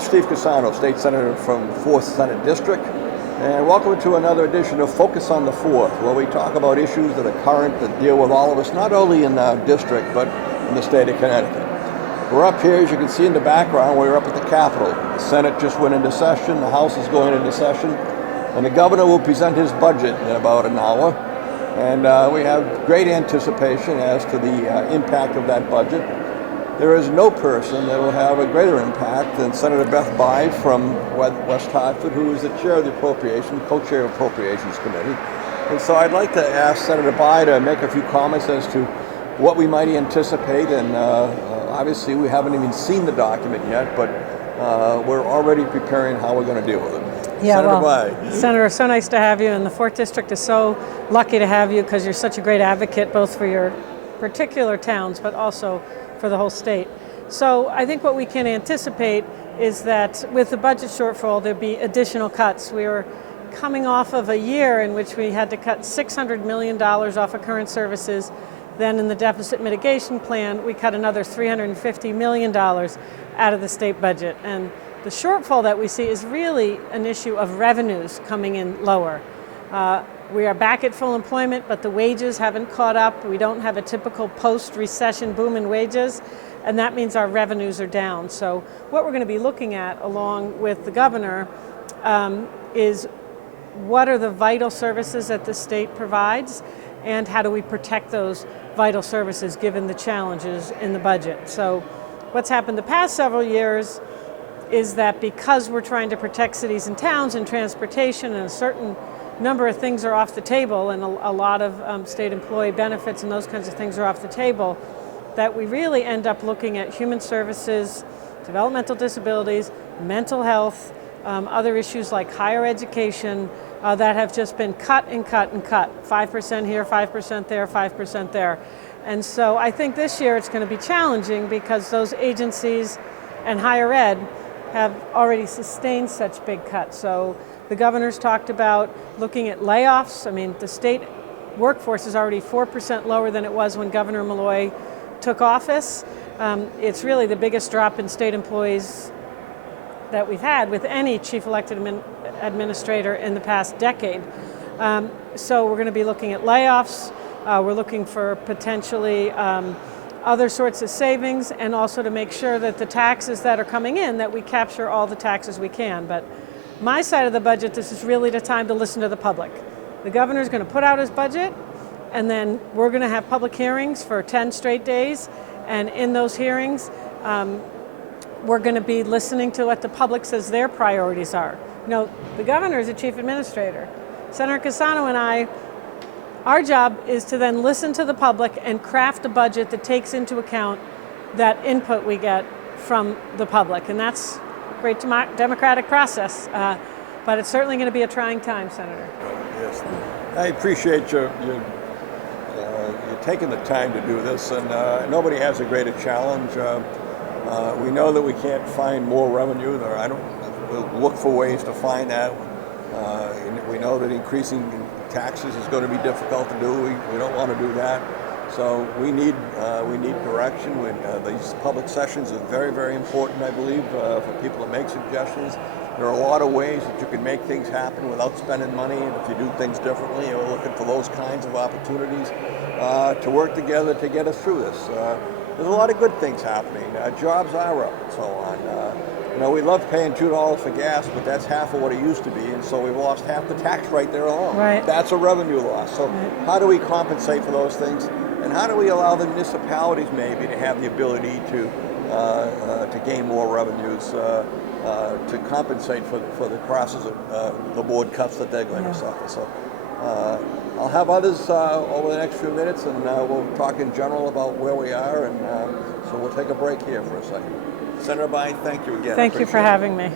I'm Steve Cassano, State Senator from 4th Senate District, and welcome to another edition of Focus on the 4th, where we talk about issues that are current, that deal with all of us, not only in our district, but in the state of Connecticut. We're up here, as you can see in the background, we're up at the Capitol. The Senate just went into session, the House is going into session, and the governor will present his budget in about an hour. And we have great anticipation as to the impact of that budget. There is no person that will have a greater impact than Senator Beth Bayh from West Hartford, who is the chair of the co-chair of Appropriations Committee. And so I'd like to ask Senator Bayh to make a few comments as to what we might anticipate. And obviously we haven't even seen the document yet, but we're already preparing how we're going to deal with it. Yeah, Senator Bayh. Senator, so nice to have you, and the 4th District is so lucky to have you because you're such a great advocate both for your particular towns but also for the whole state. So I think what we can anticipate is that with the budget shortfall there'll be additional cuts. We were coming off of a year in which we had to cut $600 million off of current services. Then in the deficit mitigation plan we cut another $350 million out of the state budget. And the shortfall that we see is really an issue of revenues coming in lower. We are back at full employment, but the wages haven't caught up. We don't have a typical post-recession boom in wages, and that means our revenues are down. So what we're going to be looking at, along with the governor, is what are the vital services that the state provides, and how do we protect those vital services given the challenges in the budget. So what's happened the past several years is that because we're trying to protect cities and towns and transportation, and a certain number of things are off the table, and a lot of state employee benefits and those kinds of things are off the table, that we really end up looking at human services, developmental disabilities, mental health, other issues like higher education that have just been cut and cut and cut. 5% here, 5% there, 5% there. And so I think this year it's going to be challenging because those agencies and higher ed have already sustained such big cuts. So the governor's talked about looking at layoffs. I mean, the state workforce is already 4% lower than it was when Governor Malloy took office. It's really the biggest drop in state employees that we've had with any chief elected administrator in the past decade. So we're going to be looking at layoffs. We're looking for potentially other sorts of savings, and also to make sure that the taxes that are coming in, that we capture all the taxes we can. But my side of the budget, this is really the time to listen to the public. The governor's going to put out his budget, and then we're going to have public hearings for 10 straight days. And in those hearings, we're going to be listening to what the public says their priorities are. You know, the governor is the chief administrator. Senator Cassano and I, our job is to then listen to the public and craft a budget that takes into account that input we get from the public. And that's a great democratic process. But it's certainly going to be a trying time, Senator. Yes. I appreciate you taking the time to do this. And nobody has a greater challenge. We know that we can't find more revenue. We'll look for ways to find that. We know that increasing taxes is going to be difficult to do. We don't want to do that. So we need direction. These public sessions are very, very important, I believe, for people to make suggestions. There are a lot of ways that you can make things happen without spending money, and if you do things differently, we're looking for those kinds of opportunities to work together to get us through this. There's a lot of good things happening. Jobs are up and so on. We love paying $2 for gas, but that's half of what it used to be, and so we've lost half the tax rate there alone. Right. That's a revenue loss. So how do we compensate for those things, and how do we allow the municipalities maybe to have the ability to gain more revenues to compensate for the crosses of the board cuts that they're going to suffer. So I'll have others over the next few minutes, and we'll talk in general about where we are, and so we'll take a break here for a second. Senator Bayh, thank you again. Thank you for having me.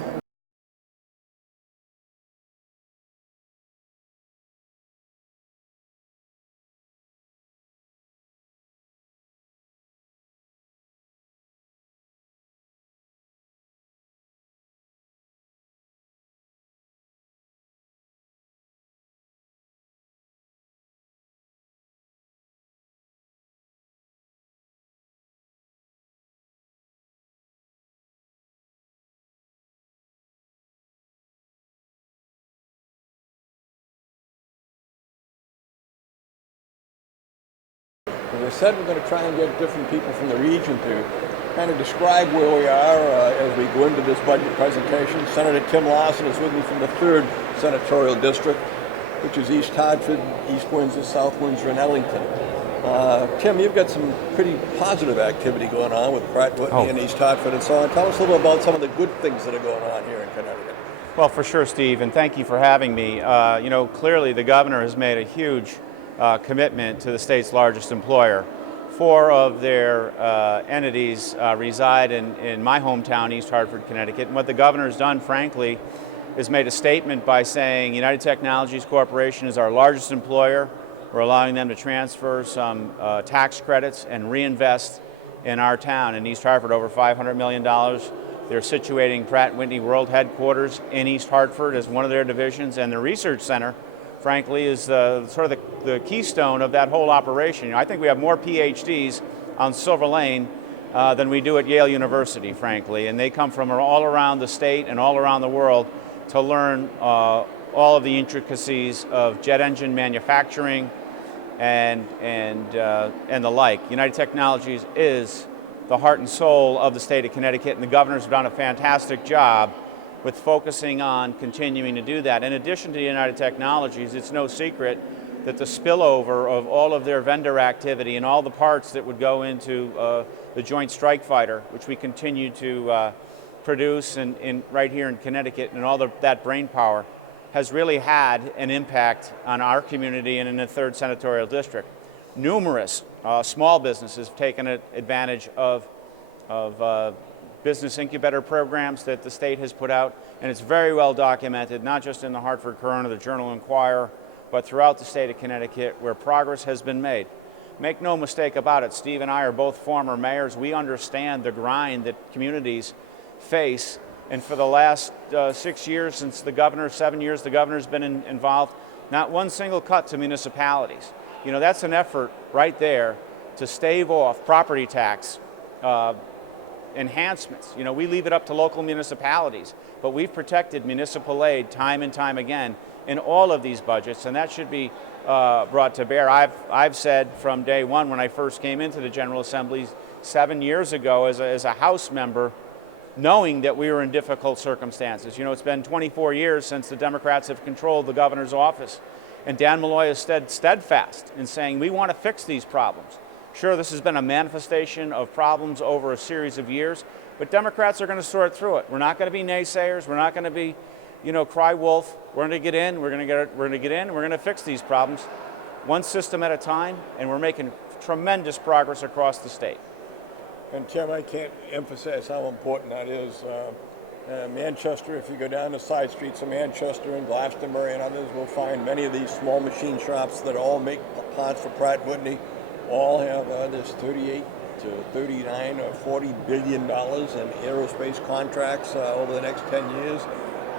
As I said, we're going to try and get different people from the region to kind of describe where we are as we go into this budget presentation. Senator Tim Lawson is with me from the 3rd Senatorial District, which is East Hartford, East Windsor, South Windsor, and Ellington. Tim, you've got some pretty positive activity going on with Pratt Whitney and East Hartford and so on. Tell us a little about some of the good things that are going on here in Connecticut. Well, for sure, Steve, and thank you for having me. Clearly the governor has made a huge commitment to the state's largest employer. 4 of their entities reside in my hometown, East Hartford, Connecticut. And what the governor has done, frankly, is made a statement by saying United Technologies Corporation is our largest employer. We're allowing them to transfer some tax credits and reinvest in our town in East Hartford, over $500 million. They're situating Pratt Whitney World Headquarters in East Hartford as one of their divisions, and the research center, frankly, is sort of the keystone of that whole operation. I think we have more PhDs on Silver Lane than we do at Yale University, frankly, and they come from all around the state and all around the world to learn all of the intricacies of jet engine manufacturing and the like. United Technologies is the heart and soul of the state of Connecticut, and the governor's done a fantastic job with focusing on continuing to do that. In addition to United Technologies, it's no secret that the spillover of all of their vendor activity and all the parts that would go into the Joint Strike Fighter, which we continue to produce right here in Connecticut, and all that brain power, has really had an impact on our community and in the 3rd Senatorial District. Numerous small businesses have taken advantage of business incubator programs that the state has put out, and it's very well documented, not just in the Hartford Courant or the Journal-Enquirer, but throughout the state of Connecticut, where progress has been made. Make no mistake about it, Steve and I are both former mayors. We understand the grind that communities face, and for the last 6 years, since the governor, 7 years the governor's been involved, not one single cut to municipalities. That's an effort right there to stave off property tax enhancements. We leave it up to local municipalities, but we've protected municipal aid time and time again in all of these budgets, and that should be brought to bear. I've said from day one when I first came into the General Assembly 7 years ago as a House member, knowing that we were in difficult circumstances. It's been 24 years since the Democrats have controlled the governor's office, and Dan Malloy has stood steadfast in saying we want to fix these problems. Sure, this has been a manifestation of problems over a series of years, but Democrats are going to sort through it. We're not going to be naysayers. We're not going to be, cry wolf. We're going to get in. We're going to get in. And we're going to fix these problems one system at a time, and we're making tremendous progress across the state. And Tim, I can't emphasize how important that is. Manchester, if you go down the side streets of Manchester and Glastonbury and others, we'll find many of these small machine shops that all make parts for Pratt Whitney, all have this 38 to 39 or 40 billion dollars in aerospace contracts over the next 10 years.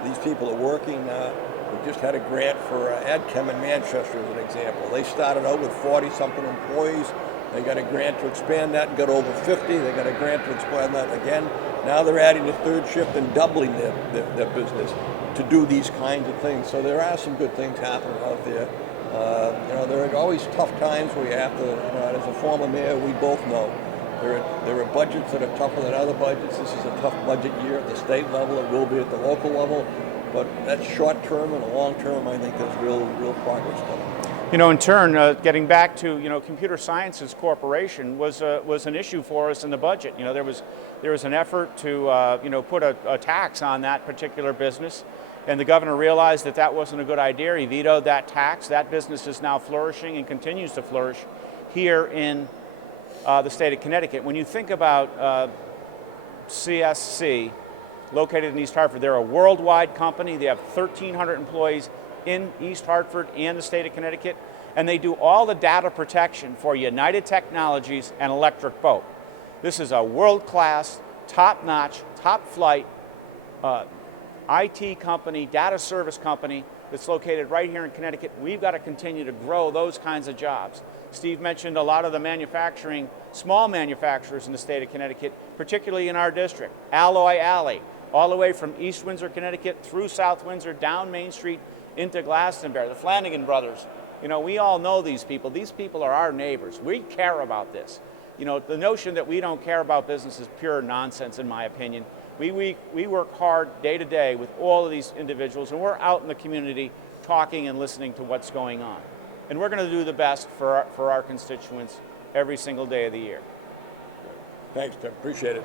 These people are working. We just had a grant for AdChem in Manchester as an example. They started out with 40-something employees. They got a grant to expand that and got over 50. They got a grant to expand that again. Now they're adding a 3rd shift and doubling their business to do these kinds of things. So there are some good things happening out there. There are always tough times where you have to, as a former mayor, we both know there are budgets that are tougher than other budgets. This is a tough budget year at the state level. It will be at the local level. But that's short term, and the long term, I think there's real progress coming. In turn, getting back to, Computer Sciences Corporation was an issue for us in the budget. There was an effort to, put a tax on that particular business, and the governor realized that wasn't a good idea. He vetoed that tax. That business is now flourishing and continues to flourish here in the state of Connecticut. When you think about CSC, located in East Hartford, they're a worldwide company. They have 1,300 employees in East Hartford and the state of Connecticut, and they do all the data protection for United Technologies and Electric Boat. This is a world-class, top-notch, top-flight IT company, data service company that's located right here in Connecticut. We've got to continue to grow those kinds of jobs. Steve mentioned a lot of the small manufacturers in the state of Connecticut, particularly in our district. Alloy Alley, all the way from East Windsor, Connecticut, through South Windsor, down Main Street, into Glastonbury. The Flanagan brothers You know, we all know these people. These people are our neighbors. We care about this. You know, the notion that we don't care about business is pure nonsense, in my opinion. We work hard day to day with all of these individuals, and we're out in the community talking and listening to what's going on. And we're going to do the best for our constituents every single day of the year. Thanks, Tim. Appreciate it.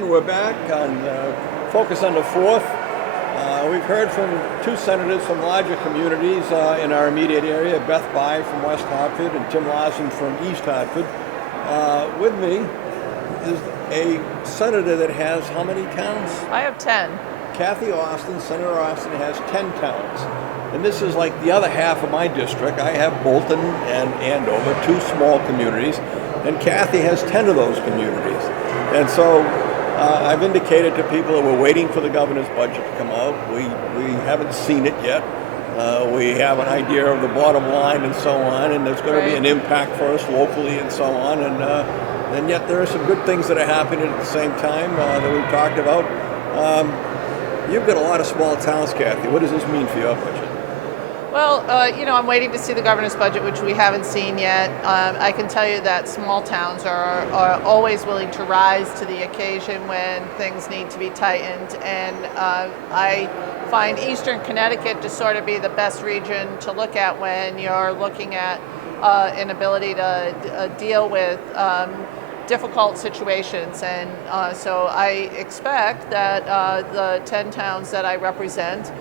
We're back on Focus on the 4th. We've heard from two senators from larger communities in our immediate area, Beth Bai from West Hartford and Tim Lawson from East Hartford. With me is a senator that has how many towns? I have 10. Kathy Austin, Senator Austin, has 10 towns. And this is like the other half of my district. I have Bolton and Andover, two small communities, and Kathy has 10 of those communities. And so I've indicated to people that we're waiting for the governor's budget to come out. We haven't seen it yet. We have an idea of the bottom line and so on, and there's going to be an impact for us locally and so on. And yet there are some good things that are happening at the same time that we've talked about. You've got a lot of small towns, Kathy. What does this mean for your budget? Well, I'm waiting to see the governor's budget, which we haven't seen yet. I can tell you that small towns are always willing to rise to the occasion when things need to be tightened. And I find Eastern Connecticut to sort of be the best region to look at when you're looking at an ability to deal with difficult situations. And so I expect that the 10 towns that I represent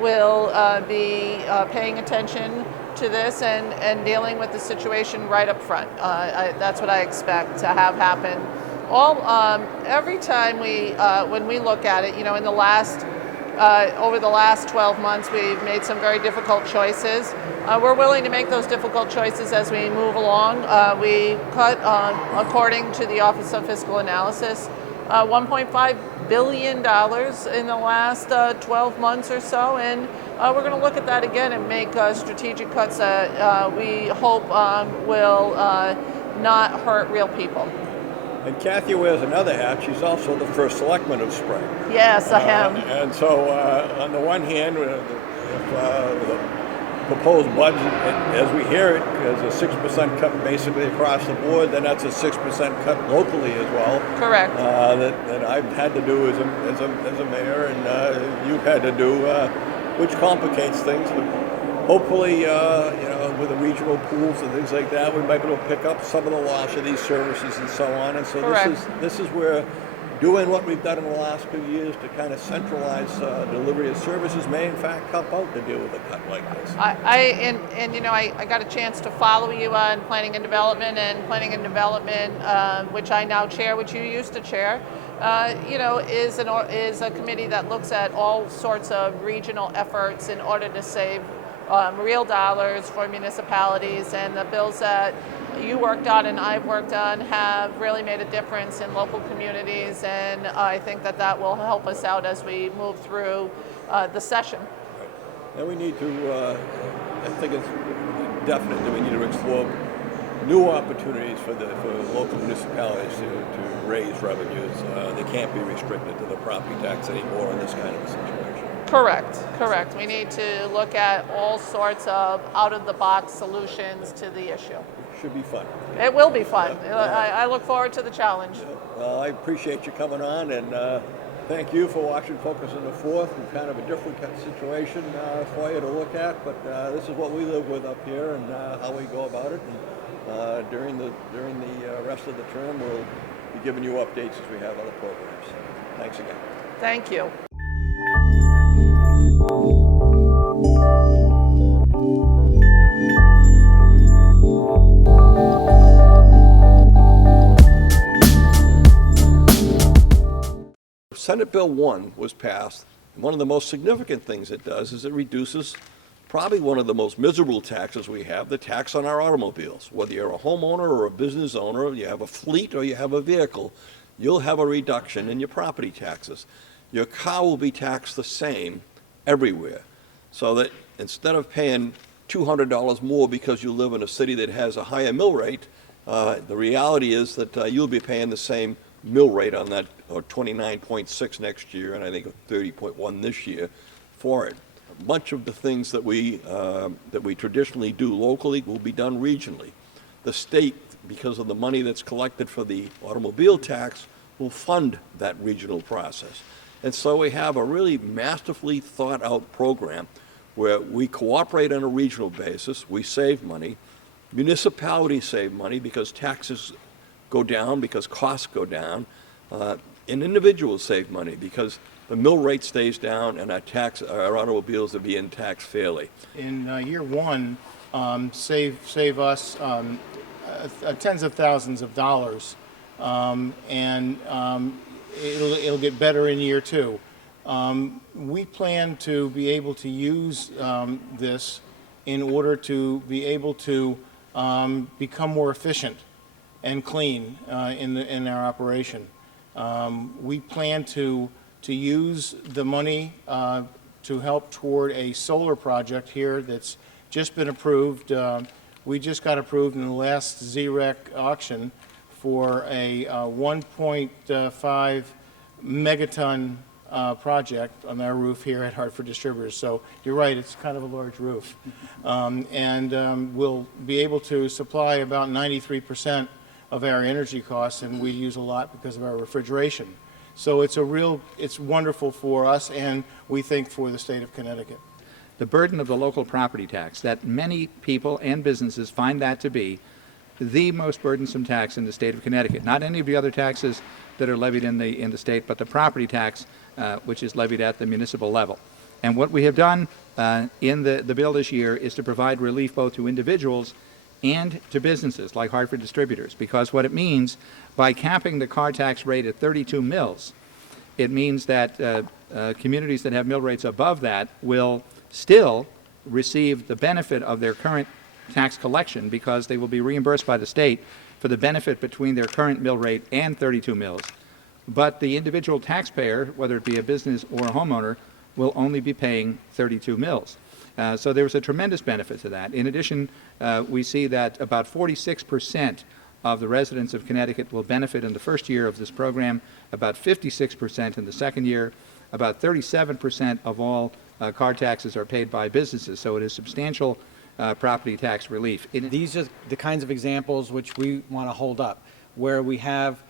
will be paying attention to this and dealing with the situation right up front. That's what I expect to have happen. Every time when we look at it, in the last over the last 12 months, we've made some very difficult choices. We're willing to make those difficult choices as we move along. We cut, according to the Office of Fiscal Analysis, $1.5 billion in the last 12 months or so, and we're going to look at that again and make strategic cuts that we hope will not hurt real people. And Kathy wears another hat. She's also the first selectman of Spring. Yes, I am. And so, on the one hand, if the proposed budget, as we hear it, is a 6% cut basically across the board, then that's a 6% cut locally as well. Correct. That I've had to do as a mayor, and you've had to do, which complicates things. But hopefully, with the regional pools and things like that, we might be able to pick up some of the loss of these services and so on. And so this is where doing what we've done in the last few years to kind of centralize delivery of services may in fact help out to deal with a cut like this. I got a chance to follow you on planning and development, which I now chair, which you used to chair. Is a committee that looks at all sorts of regional efforts in order to save real dollars for municipalities, and the bills that you worked on and I've worked on have really made a difference in local communities, and I think that will help us out as we move through the session. And we need to, I think it's definite that we need to explore new opportunities for local municipalities to raise revenues. They can't be restricted to the property tax anymore in this kind of a situation. Correct. We need to look at all sorts of out-of-the-box solutions to the issue. It should be fun. It will be fun. I look forward to the challenge. Well, I appreciate you coming on, and thank you for watching Focus on the 4th. It's kind of a different situation for you to look at, but this is what we live with up here and how we go about it. And during the rest of the term, we'll be giving you updates as we have other programs. Thanks again. Thank you. Senate Bill 1 was passed. One of the most significant things it does is it reduces probably one of the most miserable taxes we have, the tax on our automobiles. Whether you're a homeowner or a business owner, you have a fleet or you have a vehicle, you'll have a reduction in your property taxes. Your car will be taxed the same everywhere. So that instead of paying $200 more because you live in a city that has a higher mill rate, the reality is that you'll be paying the same mill rate on that, or 29.6 next year, and I think 30.1 this year for it. Much of the things that we traditionally do locally will be done regionally. The state, because of the money that's collected for the automobile tax, will fund that regional process. And so we have a really masterfully thought out program where we cooperate on a regional basis, we save money, municipalities save money because taxes go down, because costs go down, and individuals save money because the mill rate stays down and our automobiles are being taxed fairly. In year one, save us tens of thousands of dollars, and it'll get better in year two. We plan to be able to use this in order to be able to become more efficient and clean in our operation. We plan to use the money to help toward a solar project here that's just been approved. We just got approved in the last ZREC auction for a 1.5 megaton project on our roof here at Hartford Distributors. So you're right, it's kind of a large roof. And we'll be able to supply about 93% of our energy costs, and we use a lot because of our refrigeration. So it's wonderful for us, and we think for the state of Connecticut. The burden of the local property tax, that many people and businesses find that to be the most burdensome tax in the state of Connecticut. Not any of the other taxes that are levied in the state, but the property tax, which is levied at the municipal level. And what we have done in the bill this year is to provide relief both to individuals and to businesses like Hartford Distributors, because what it means by capping the car tax rate at 32 mills, it means that communities that have mill rates above that will still receive the benefit of their current tax collection because they will be reimbursed by the state for the benefit between their current mill rate and 32 mills. But the individual taxpayer, whether it be a business or a homeowner, will only be paying 32 mills. So there was a tremendous benefit to that. In addition, we see that about 46% of the residents of Connecticut will benefit in the first year of this program, about 56% in the second year, about 37% of all car taxes are paid by businesses. So it is substantial property tax relief. These are the kinds of examples which we want to hold up, where we have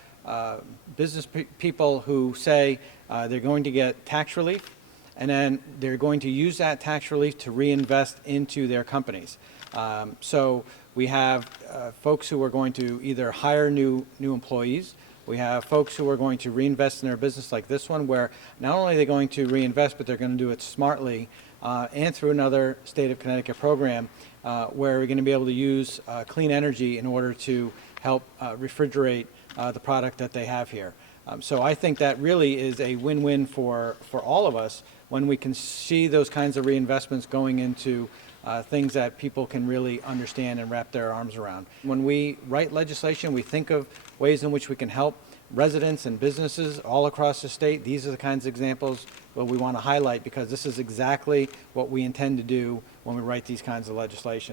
business people who say they're going to get tax relief, and then they're going to use that tax relief to reinvest into their companies. So we have folks who are going to either hire new employees. We have folks who are going to reinvest in their business like this one, where not only are they going to reinvest, but they're going to do it smartly and through another state of Connecticut program where we're going to be able to use clean energy in order to help refrigerate the product that they have here. So I think that really is a win-win for all of us when we can see those kinds of reinvestments going into things that people can really understand and wrap their arms around. When we write legislation, we think of ways in which we can help residents and businesses all across the state. These are the kinds of examples that we want to highlight because this is exactly what we intend to do when we write these kinds of legislation.